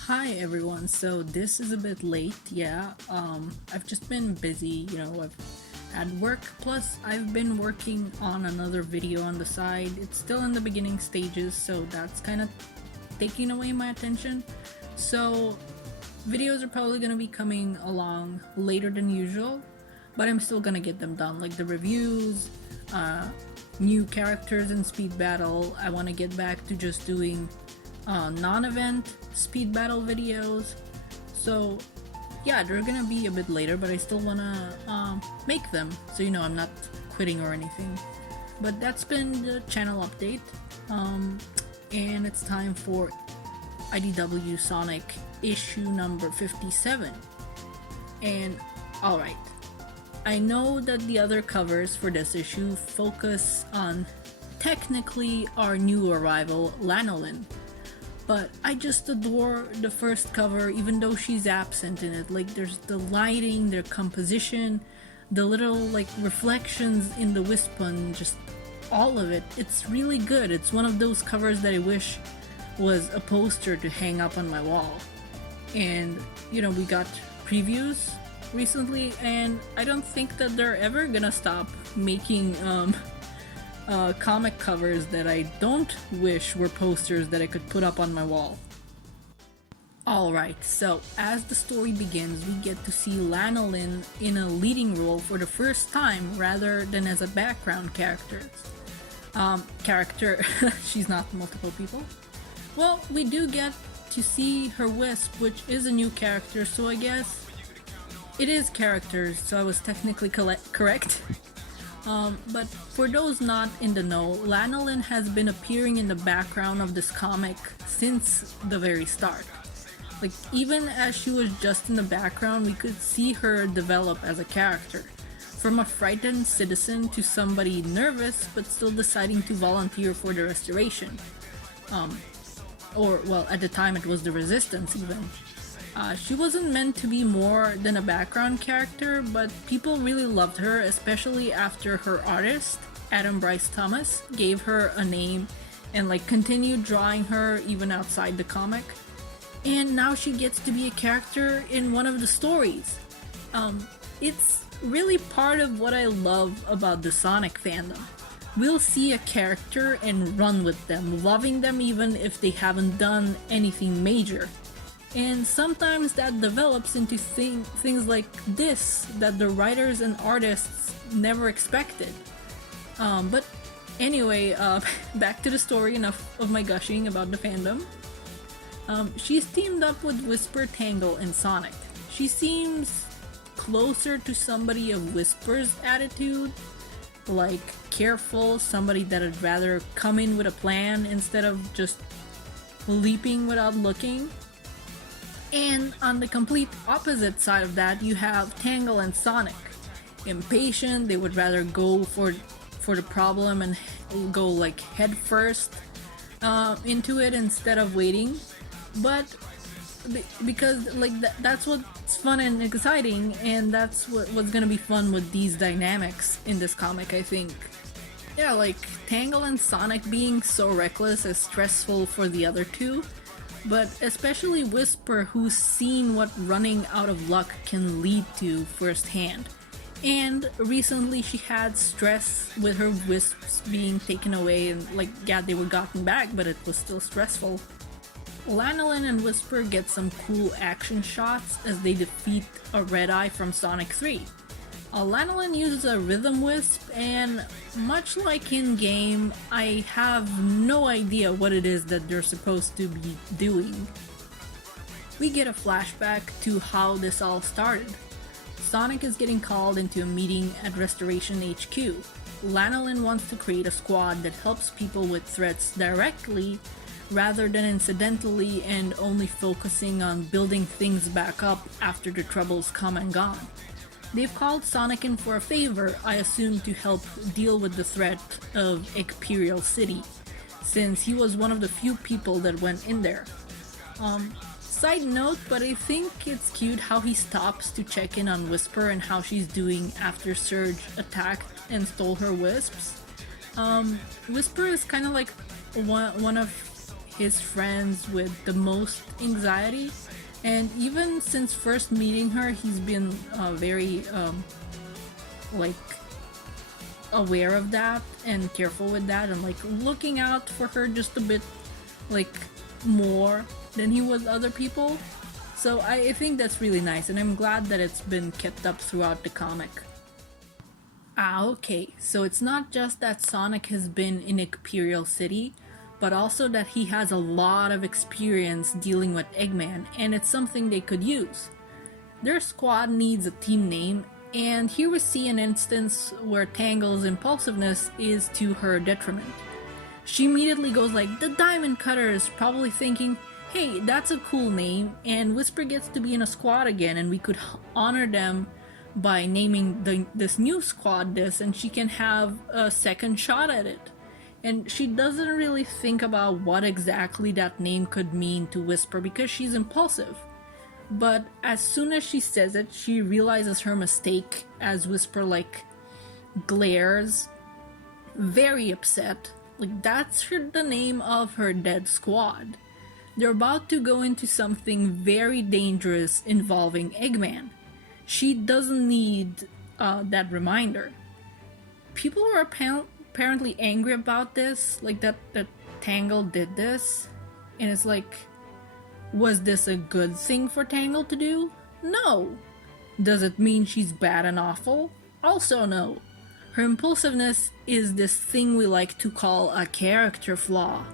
Hi everyone, so this is a bit late, yeah. I've just been busy, I've had work, plus I've been working on another video on the side. It's still in the beginning stages, so that's kind of taking away my attention. So videos are probably gonna be coming along later than usual, but I'm still gonna get them done, like the reviews, uh, new characters in Speed Battle. I want to get back to just doing non-event speed battle videos. So yeah, they're gonna be a bit later, but I still wanna make them, so I'm not quitting or anything. But that's been the channel update, and it's time for IDW Sonic issue number 57. And alright, I know that the other covers for this issue focus on technically our new arrival, Lanolin, but I just adore the first cover even though she's absent in it. Like, there's the lighting, their composition, the little like reflections in the Wispun, just all of it. It's really good. It's one of those covers that I wish was a poster to hang up on my wall. And we got previews recently, and I don't think that they're ever gonna stop making comic covers that I don't wish were posters that I could put up on my wall. Alright, so as the story begins, we get to see Lanolin in a leading role for the first time rather than as a background character. She's not multiple people. Well, we do get to see her Wisp, which is a new character, so I guess it is characters, so I was technically correct. But for those not in the know, Lanolin has been appearing in the background of this comic since the very start. Like, even as she was just in the background, we could see her develop as a character. From a frightened citizen to somebody nervous but still deciding to volunteer for the restoration. Or, well, at the time it was the resistance even. She wasn't meant to be more than a background character, but people really loved her, especially after her artist, Adam Bryce Thomas, gave her a name and continued drawing her even outside the comic. And now she gets to be a character in one of the stories. It's really part of what I love about the Sonic fandom. We'll see a character and run with them, loving them even if they haven't done anything major. And sometimes that develops into things like this that the writers and artists never expected. But anyway, back to the story, enough of my gushing about the fandom. She's teamed up with Whisper, Tangle, and Sonic. She seems closer to somebody of Whisper's attitude, like careful, somebody that'd rather come in with a plan instead of just leaping without looking. And on the complete opposite side of that, you have Tangle and Sonic. Impatient, they would rather go for the problem and go like head first into it instead of waiting. But because that's what's fun and exciting, and that's what's gonna be fun with these dynamics in this comic, I think. Yeah, like Tangle and Sonic being so reckless is stressful for the other two, but especially Whisper, who's seen what running out of luck can lead to firsthand. And recently she had stress with her wisps being taken away, and they were gotten back, but it was still stressful. Lanolin and Whisper get some cool action shots as they defeat a Red Eye from Sonic 3. Lanolin uses a Rhythm Wisp, and much like in game, I have no idea what it is that they're supposed to be doing. We get a flashback to how this all started. Sonic is getting called into a meeting at Restoration HQ. Lanolin wants to create a squad that helps people with threats directly rather than incidentally and only focusing on building things back up after the troubles come and gone. They've called Sonic in for a favor, I assume to help deal with the threat of Eggperial City, since he was one of the few people that went in there. Side note, but I think it's cute how he stops to check in on Whisper and how she's doing after Surge attacked and stole her wisps. Whisper is kind of like one of his friends with the most anxiety. And even since first meeting her, he's been very like aware of that and careful with that, and like looking out for her just a bit like more than he was other people. So I think that's really nice, and I'm glad that it's been kept up throughout the comic. Okay, so it's not just that Sonic has been in Eggperial City, but also that he has a lot of experience dealing with Eggman, and it's something they could use. Their squad needs a team name, and here we see an instance where Tangle's impulsiveness is to her detriment. She immediately goes like, "The Diamond Cutters," probably thinking, hey, that's a cool name, and Whisper gets to be in a squad again, and we could honor them by naming this new squad this, and she can have a second shot at it. And she doesn't really think about what exactly that name could mean to Whisper because she's impulsive. But as soon as she says it, she realizes her mistake as Whisper like glares, very upset. Like that's the name of her dead squad. They're about to go into something very dangerous involving Eggman. She doesn't need that reminder. People are apparently angry about this, like that Tangle did this, and it's like, was this a good thing for Tangle to do? No. Does it mean she's bad and awful? Also no. Her impulsiveness is this thing we like to call a character flaw.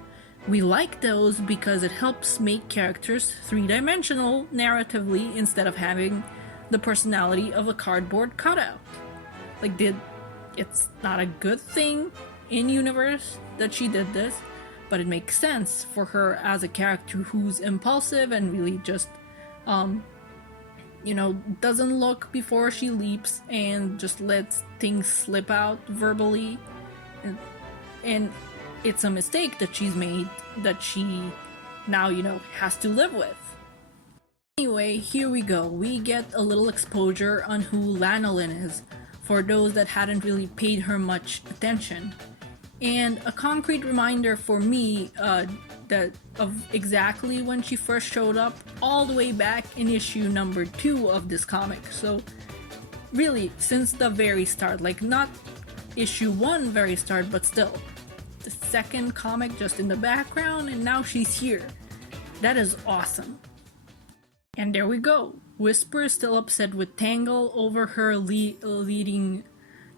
We like those because it helps make characters three-dimensional narratively instead of having the personality of a cardboard cutout. It's not a good thing in universe that she did this, but it makes sense for her as a character who's impulsive and really just doesn't look before she leaps and just lets things slip out verbally, and it's a mistake that she's made that she now has to live with. Anyway, here we go. We get a little exposure on who Lanolin is, for those that hadn't really paid her much attention. And a concrete reminder for me that of exactly when she first showed up, all the way back in issue number 2 of this comic. So really, since the very start, like not issue 1 very start, but still. The second comic just in the background, and now she's here. That is awesome. And there we go. Whisper is still upset with Tangle over her leading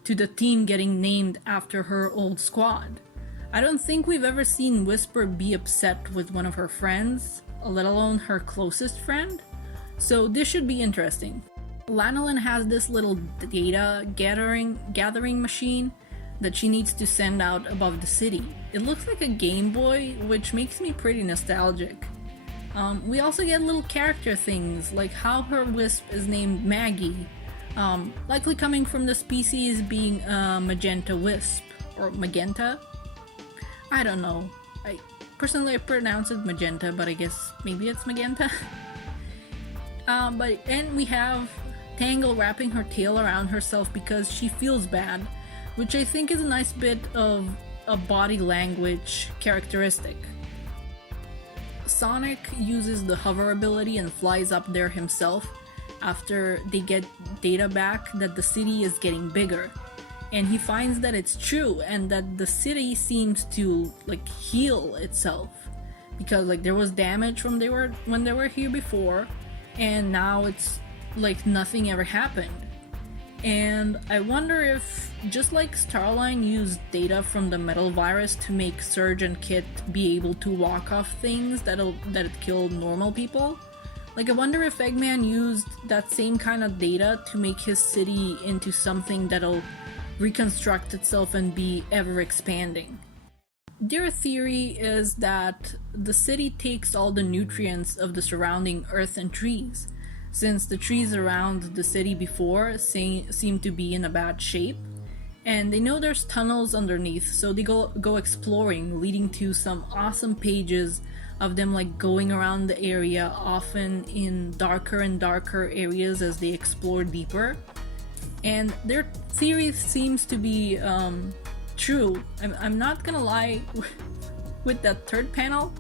to the team getting named after her old squad. I don't think we've ever seen Whisper be upset with one of her friends, let alone her closest friend, so this should be interesting. Lanolin has this little data gathering machine that she needs to send out above the city. It looks like a Game Boy, which makes me pretty nostalgic. We also get little character things, like how her wisp is named Maggie, likely coming from the species being a magenta wisp, or magenta? I don't know. I pronounce it magenta, but I guess maybe it's magenta. And we have Tangle wrapping her tail around herself because she feels bad, which I think is a nice bit of a body language characteristic. Sonic uses the hover ability and flies up there himself after they get data back that the city is getting bigger. And he finds that it's true and that the city seems to heal itself, because there was damage from when they were here before, and now it's like nothing ever happened. And I wonder if, just like Starline used data from the metal virus to make Surge and Kit be able to walk off things that it killed normal people, I wonder if Eggman used that same kind of data to make his city into something that'll reconstruct itself and be ever expanding. Their theory is that the city takes all the nutrients of the surrounding earth and trees, since the trees around the city before seem to be in a bad shape, and they know there's tunnels underneath, so they go exploring, leading to some awesome pages of them going around the area, often in darker and darker areas as they explore deeper. And their theory seems to be true. I'm not gonna lie with that third panel.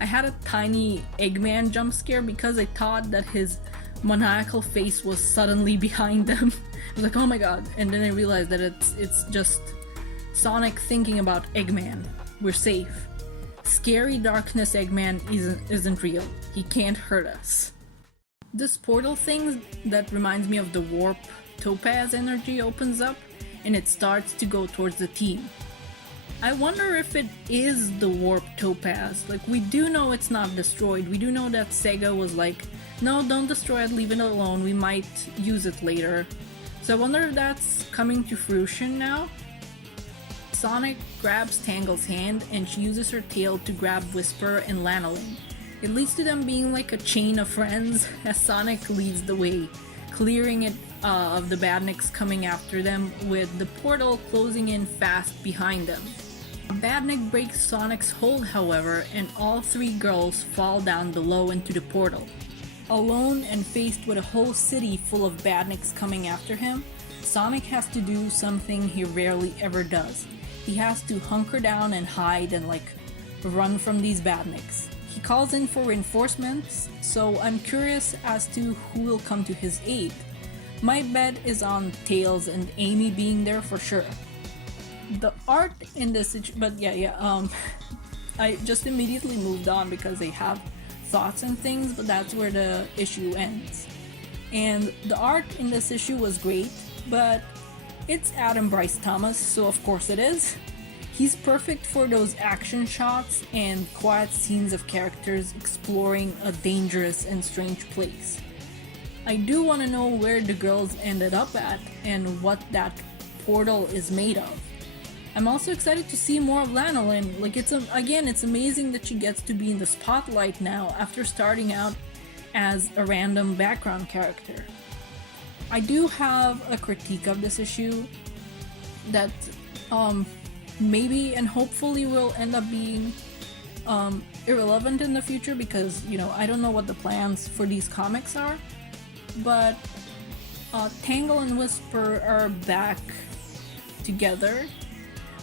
I had a tiny Eggman jump scare because I thought that his maniacal face was suddenly behind them. I was like, oh my god, and then I realized that it's just Sonic thinking about Eggman. We're safe. Scary darkness Eggman isn't real. He can't hurt us. This portal thing that reminds me of the warp topaz energy opens up and it starts to go towards the team. I wonder if it is the warp topaz. Like, we do know it's not destroyed. We do know that Sega was like, no, don't destroy it, leave it alone, we might use it later. So I wonder if that's coming to fruition now. Sonic grabs Tangle's hand and she uses her tail to grab Whisper and Lanolin. It leads to them being like a chain of friends as Sonic leads the way, clearing it of the badniks coming after them, with the portal closing in fast behind them. A badnik breaks Sonic's hold, however, and all three girls fall down below into the portal. Alone and faced with a whole city full of badniks coming after him, Sonic has to do something he rarely ever does. He has to hunker down and hide and run from these badniks. He calls in for reinforcements, so I'm curious as to who will come to his aid. My bet is on Tails and Amy being there for sure. The art in this, I just immediately moved on because they have thoughts and things, but that's where the issue ends. And the art in this issue was great, but it's Adam Bryce Thomas, so of course it is. He's perfect for those action shots and quiet scenes of characters exploring a dangerous and strange place. I do want to know where the girls ended up at and what that portal is made of. I'm also excited to see more of Lanolin. It's amazing that she gets to be in the spotlight now after starting out as a random background character. I do have a critique of this issue that maybe and hopefully will end up being irrelevant in the future because, I don't know what the plans for these comics are, but Tangle and Whisper are back together,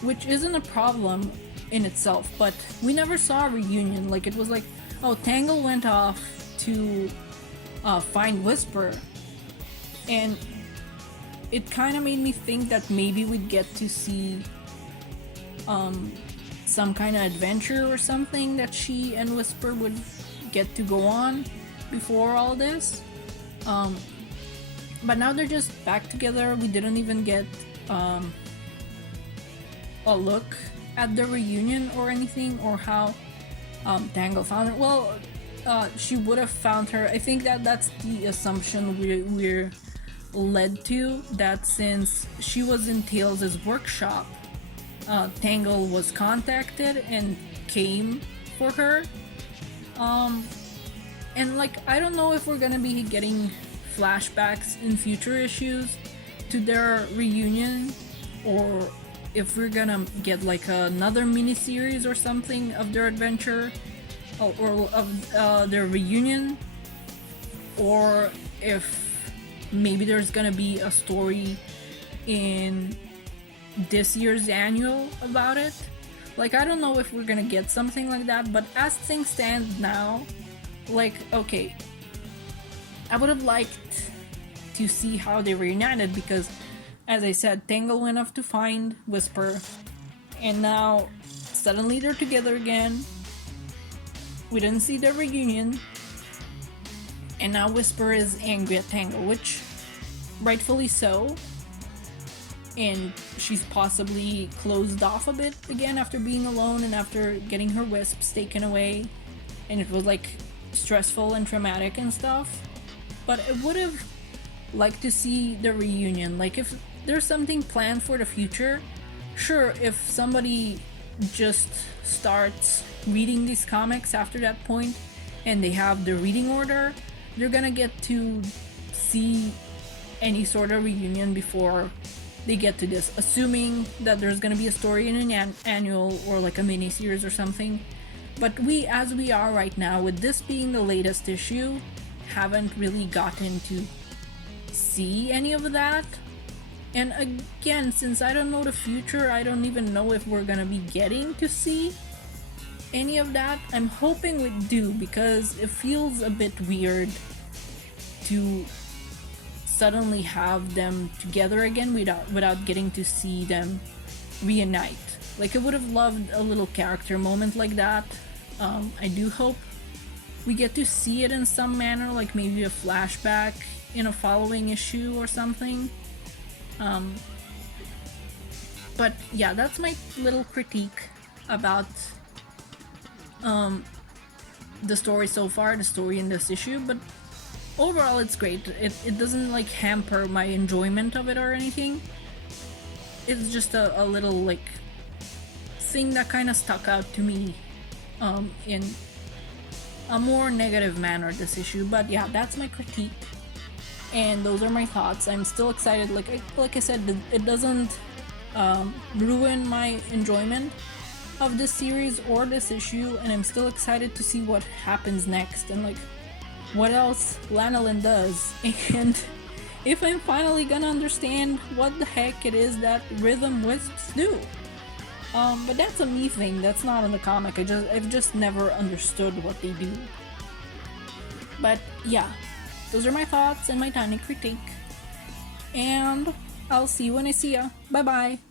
which isn't a problem in itself, but we never saw a reunion. It was like, oh, Tangle went off to find Whisper, and it kind of made me think that maybe we'd get to see some kind of adventure or something that she and Whisper would get to go on before all this. But now they're just back together. We didn't even get a look at the reunion or anything, or how Tangle found her. Well, she would have found her. I think that's the assumption we're led to, that since she was in Tails' workshop, Tangle was contacted and came for her. And I don't know if we're gonna be getting flashbacks in future issues to their reunion, or if we're gonna get another mini-series or something of their adventure, or of their reunion, or if maybe there's gonna be a story in this year's annual about it. I don't know if we're gonna get something like that, but as things stand now, okay, I would have liked to see how they reunited, because as I said, Tangle went off to find Whisper, and now suddenly they're together again. We didn't see their reunion, and now Whisper is angry at Tangle, which rightfully so, and she's possibly closed off a bit again after being alone and after getting her wisps taken away, and it was stressful and traumatic and stuff. But I would have liked to see the reunion. If there's something planned for the future, sure, if somebody just starts reading these comics after that point and they have the reading order, they're gonna get to see any sort of reunion before they get to this, assuming that there's gonna be a story in an annual or a mini series or something. But as we are right now, with this being the latest issue, haven't really gotten to see any of that. And again, since I don't know the future, I don't even know if we're gonna be getting to see any of that? I'm hoping we do, because it feels a bit weird to suddenly have them together again without getting to see them reunite. Like, I would have loved a little character moment like that. I do hope we get to see it in some manner, like maybe a flashback in a following issue or something. But yeah, that's my little critique about the story so far, the story in this issue. But overall, it's great. It doesn't like hamper my enjoyment of it or anything. It's just a little like thing that kind of stuck out to me in a more negative manner this issue. But yeah, that's my critique, and those are my thoughts. I'm still excited. Like I said, it doesn't ruin my enjoyment of this series or this issue, and I'm still excited to see what happens next and like what else Lanolin does, and if I'm finally gonna understand what the heck it is that rhythm wisps do. But that's a me thing. That's not in the comic. I've just never understood what they do. But yeah, those are my thoughts and my tiny critique. And I'll see you when I see ya. Bye bye.